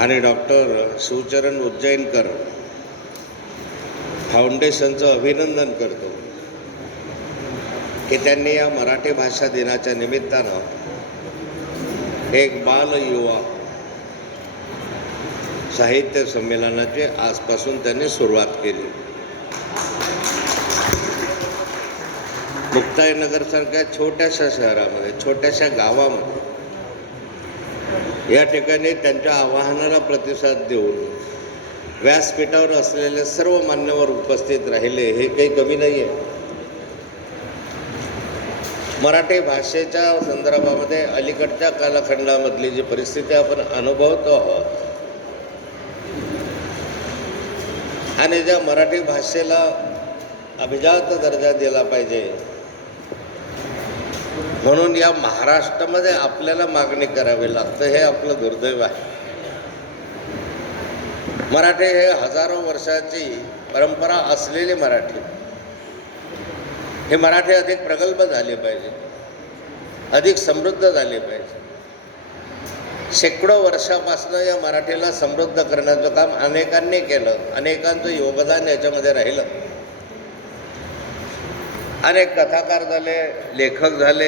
आणि डॉक्टर शिवचरण उज्जैनकर फाउंडेशनचं अभिनंदन करतो की त्यांनी या मराठी भाषा दिनाच्या निमित्तानं एक बालयुवा साहित्य संमेलनाची आजपासून त्यांनी सुरुवात केली. मुक्ताईनगरसारख्या छोट्याशा शहरामध्ये, छोट्याशा गावामध्ये या ठिकाणी त्यांच्या आवाहनाला प्रतिसाद देऊन व्यासपीठावर असलेले सर्व मान्यवर उपस्थित राहिले, हे काही कमी नाही आहे. मराठी भाषेच्या संदर्भामध्ये अलीकडच्या कालखंडामधली जी परिस्थिती आपण अनुभवतो आहोत आणि ज्या मराठी भाषेला अभिजात दर्जा दिला पाहिजे म्हणून या महाराष्ट्रामध्ये आपल्याला मागणी करावी लागतं, हे आपलं दुर्दैव आहे. मराठी हे हजारो वर्षाची परंपरा असलेली मराठी, हे मराठी अधिक प्रगल्भ झाले पाहिजे, अधिक समृद्ध झाले पाहिजे. शेकडो वर्षापासून या मराठीला समृद्ध करण्याचं काम अनेकांनी केलं, अनेकांचं योगदान याच्यामध्ये राहिलं. अनेक कथाकार झाले, लेखक झाले,